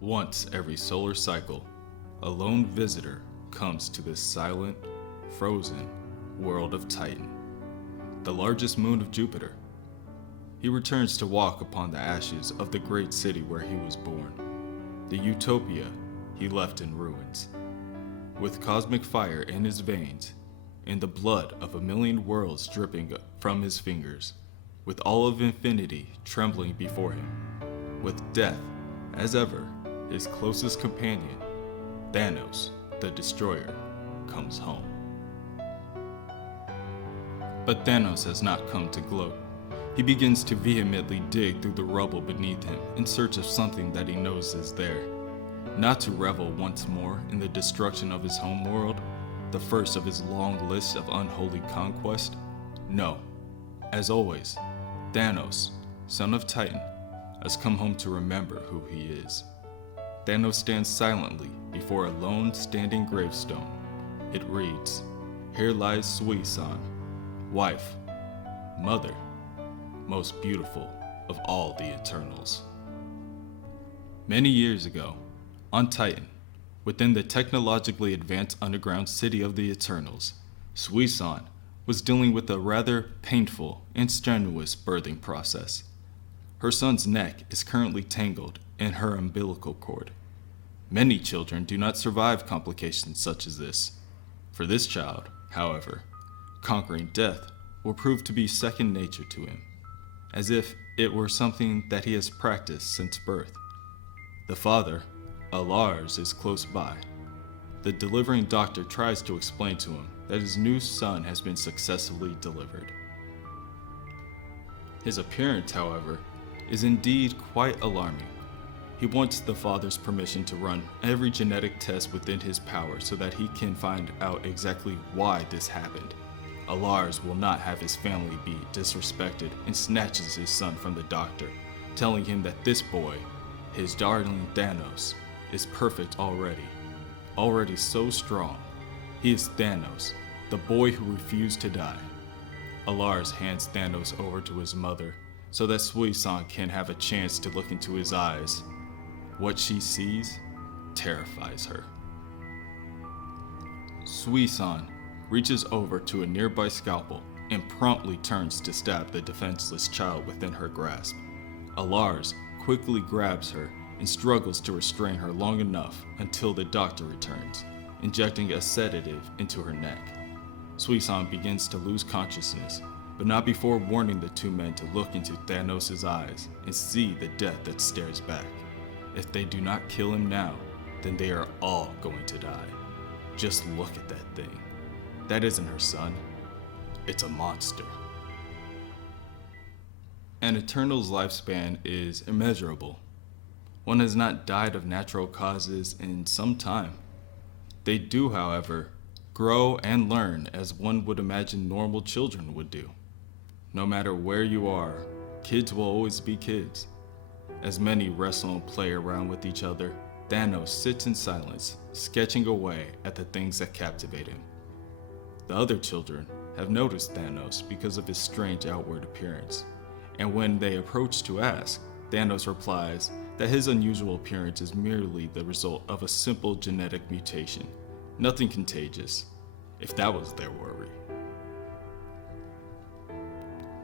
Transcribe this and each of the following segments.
Once every solar cycle, a lone visitor comes to this silent, frozen world of Titan, the largest moon of Jupiter. He returns to walk upon the ashes of the great city where he was born, the utopia he left in ruins. With cosmic fire in his veins, and the blood of a million worlds dripping from his fingers, with all of infinity trembling before him, with death, as ever, his closest companion, Thanos, the Destroyer, comes home. But Thanos has not come to gloat. He begins to vehemently dig through the rubble beneath him in search of something that he knows is there. Not to revel once more in the destruction of his homeworld, the first of his long list of unholy conquest. No. As always, Thanos, son of Titan, has come home to remember who he is. Thanos stands silently before a lone standing gravestone. It reads, "Here lies Sui-san, wife, mother, most beautiful of all the Eternals." Many years ago, on Titan, within the technologically advanced underground city of the Eternals, Sui-san was dealing with a rather painful and strenuous birthing process. Her son's neck is currently tangled in her umbilical cord. Many children do not survive complications such as this. For this child, however, conquering death will prove to be second nature to him, as if it were something that he has practiced since birth. The father, Lars, is close by. The delivering doctor tries to explain to him that his new son has been successfully delivered. His appearance, however, is indeed quite alarming. He wants the father's permission to run every genetic test within his power so that he can find out exactly why this happened. Lars will not have his family be disrespected and snatches his son from the doctor, telling him that this boy, his darling Thanos, is perfect already so strong. He is Thanos, the boy who refused to die. Lars hands Thanos over to his mother so that Sui-san can have a chance to look into his eyes. What she sees terrifies her. Sui-san reaches over to a nearby scalpel and promptly turns to stab the defenseless child within her grasp. Lars quickly grabs her and struggles to restrain her long enough until the doctor returns, injecting a sedative into her neck. Sui-san begins to lose consciousness, but not before warning the two men to look into Thanos' eyes and see the death that stares back. If they do not kill him now, then they are all going to die. Just look at that thing. That isn't her son. It's a monster. An Eternal's lifespan is immeasurable. One has not died of natural causes in some time. They do, however, grow and learn as one would imagine normal children would do. No matter where you are, kids will always be kids. As many wrestle and play around with each other, Thanos sits in silence, sketching away at the things that captivate him. The other children have noticed Thanos because of his strange outward appearance, and when they approach to ask, Thanos replies that his unusual appearance is merely the result of a simple genetic mutation, nothing contagious, if that was their worry.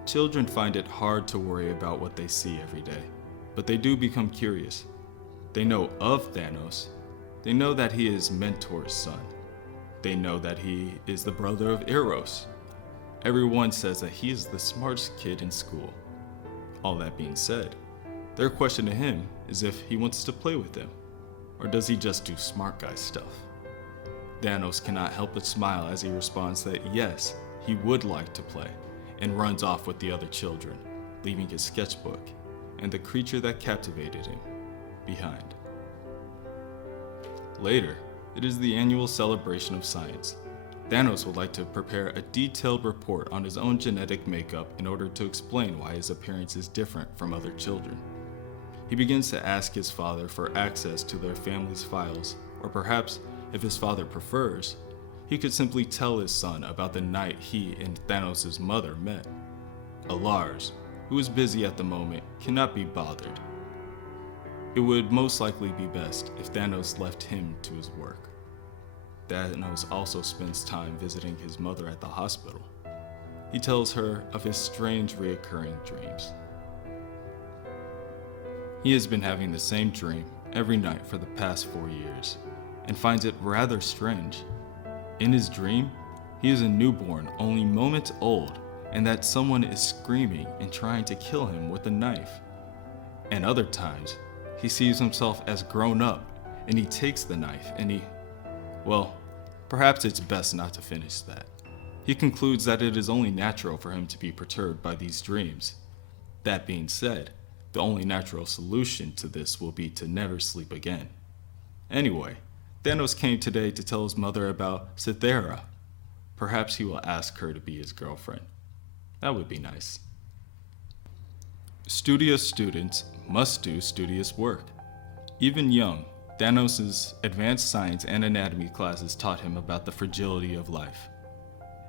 Children find it hard to worry about what they see every day, but they do become curious. They know of Thanos. They know that he is Mentor's son. They know that he is the brother of Eros. Everyone says that he is the smartest kid in school. All that being said, their question to him is if he wants to play with them, or does he just do smart guy stuff? Thanos cannot help but smile as he responds that yes, he would like to play, and runs off with the other children, leaving his sketchbook and the creature that captivated him behind. Later, it is the annual celebration of science. Thanos would like to prepare a detailed report on his own genetic makeup in order to explain why his appearance is different from other children. He begins to ask his father for access to their family's files, or perhaps, if his father prefers, he could simply tell his son about the night he and Thanos' mother met. Lars, who is busy at the moment, cannot be bothered. It would most likely be best if Thanos left him to his work. Thanos also spends time visiting his mother at the hospital. He tells her of his strange reoccurring dreams. He has been having the same dream every night for the past 4 years, and finds it rather strange. In his dream, he is a newborn only moments old, and that someone is screaming and trying to kill him with a knife. And other times, he sees himself as grown up, and he takes the knife and well, perhaps it's best not to finish that. He concludes that it is only natural for him to be perturbed by these dreams. That being said, the only natural solution to this will be to never sleep again. Anyway, Thanos came today to tell his mother about Cythera. Perhaps he will ask her to be his girlfriend. That would be nice. Studious students must do studious work. Even young, Thanos' advanced science and anatomy classes taught him about the fragility of life.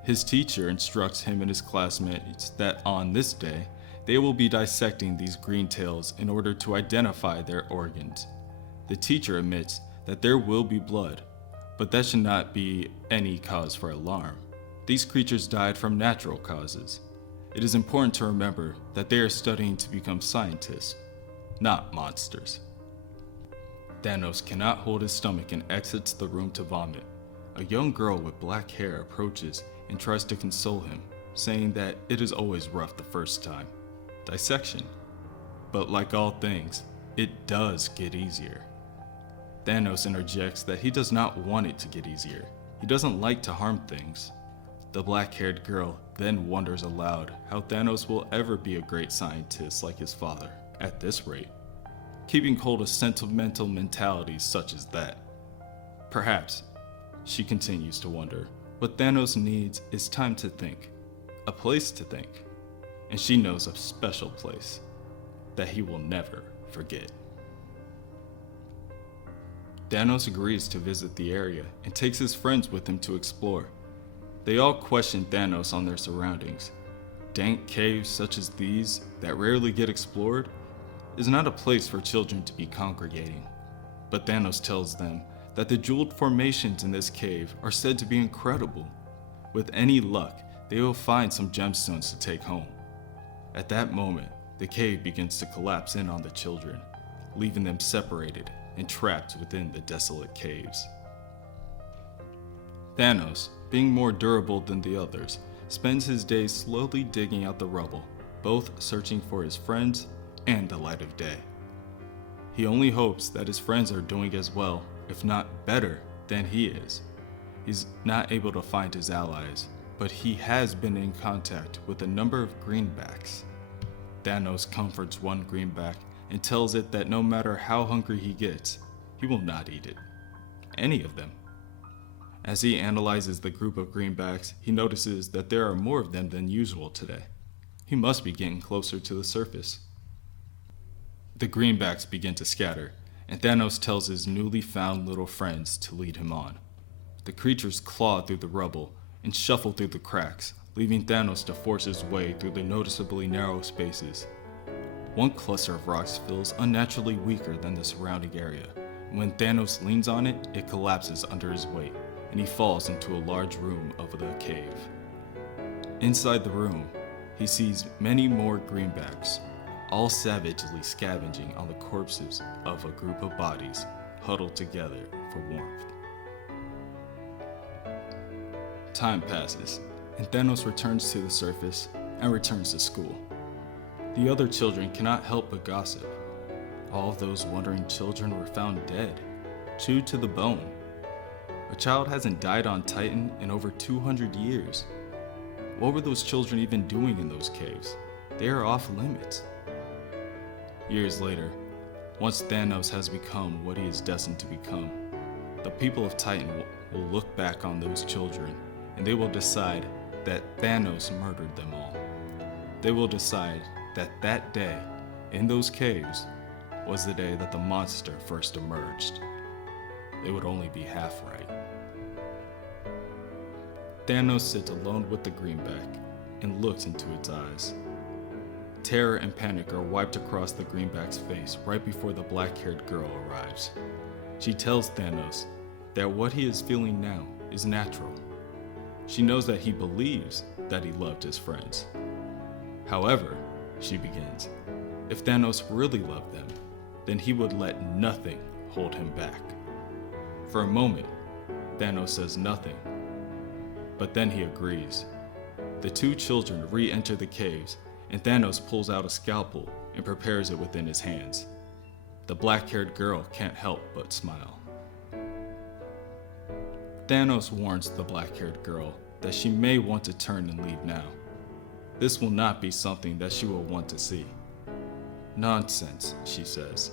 His teacher instructs him and his classmates that on this day, they will be dissecting these green tails in order to identify their organs. The teacher admits that there will be blood, but that should not be any cause for alarm. These creatures died from natural causes. It is important to remember that they are studying to become scientists, not monsters. Thanos cannot hold his stomach and exits the room to vomit. A young girl with black hair approaches and tries to console him, saying that it is always rough the first time. Dissection. But like all things, it does get easier. Thanos interjects that he does not want it to get easier. He doesn't like to harm things. The black-haired girl then wonders aloud how Thanos will ever be a great scientist like his father, at this rate, keeping hold of sentimental mentalities such as that. Perhaps, she continues to wonder, what Thanos needs is time to think, a place to think, and she knows a special place that he will never forget. Thanos agrees to visit the area and takes his friends with him to explore. They all question Thanos on their surroundings. Dank caves such as these that rarely get explored is not a place for children to be congregating. But Thanos tells them that the jeweled formations in this cave are said to be incredible. With any luck, they will find some gemstones to take home. At that moment, the cave begins to collapse in on the children, leaving them separated and trapped within the desolate caves. Thanos, being more durable than the others, spends his days slowly digging out the rubble, both searching for his friends and the light of day. He only hopes that his friends are doing as well, if not better, than he is. He's not able to find his allies, but he has been in contact with a number of greenbacks. Thanos comforts one greenback and tells it that no matter how hungry he gets, he will not eat it. Any of them. As he analyzes the group of greenbacks, he notices that there are more of them than usual today. He must be getting closer to the surface. The greenbacks begin to scatter, and Thanos tells his newly found little friends to lead him on. The creatures claw through the rubble and shuffle through the cracks, leaving Thanos to force his way through the noticeably narrow spaces. One cluster of rocks feels unnaturally weaker than the surrounding area, and when Thanos leans on it, it collapses under his weight, and he falls into a large room of the cave. Inside the room, he sees many more greenbacks, all savagely scavenging on the corpses of a group of bodies huddled together for warmth. Time passes, and Thanos returns to the surface and returns to school. The other children cannot help but gossip. All of those wandering children were found dead, chewed to the bone. A child hasn't died on Titan in over 200 years. What were those children even doing in those caves? They are off limits. Years later, once Thanos has become what he is destined to become, the people of Titan will look back on those children and they will decide that Thanos murdered them all. They will decide that that day, in those caves, was the day that the monster first emerged. They would only be half right. Thanos sits alone with the greenback and looks into its eyes. Terror and panic are wiped across the greenback's face right before the black-haired girl arrives. She tells Thanos that what he is feeling now is natural. She knows that he believes that he loved his friends. However, she begins, if Thanos really loved them, then he would let nothing hold him back. For a moment, Thanos says nothing, but then he agrees. The two children re-enter the caves, and Thanos pulls out a scalpel and prepares it within his hands. The black-haired girl can't help but smile. Thanos warns the black-haired girl that she may want to turn and leave now. This will not be something that she will want to see. Nonsense, she says.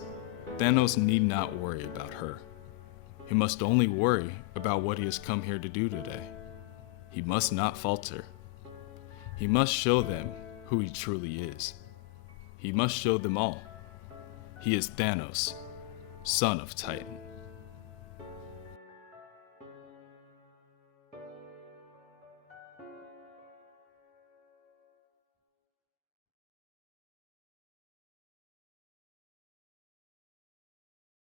Thanos need not worry about her. He must only worry about what he has come here to do today. He must not falter. He must show them who he truly is. He must show them all. He is Thanos, son of Titan.